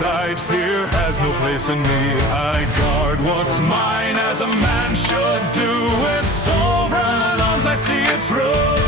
sight, fear has no place in me. I guard what's mine as a man should do. With Sovran Arms I see it through.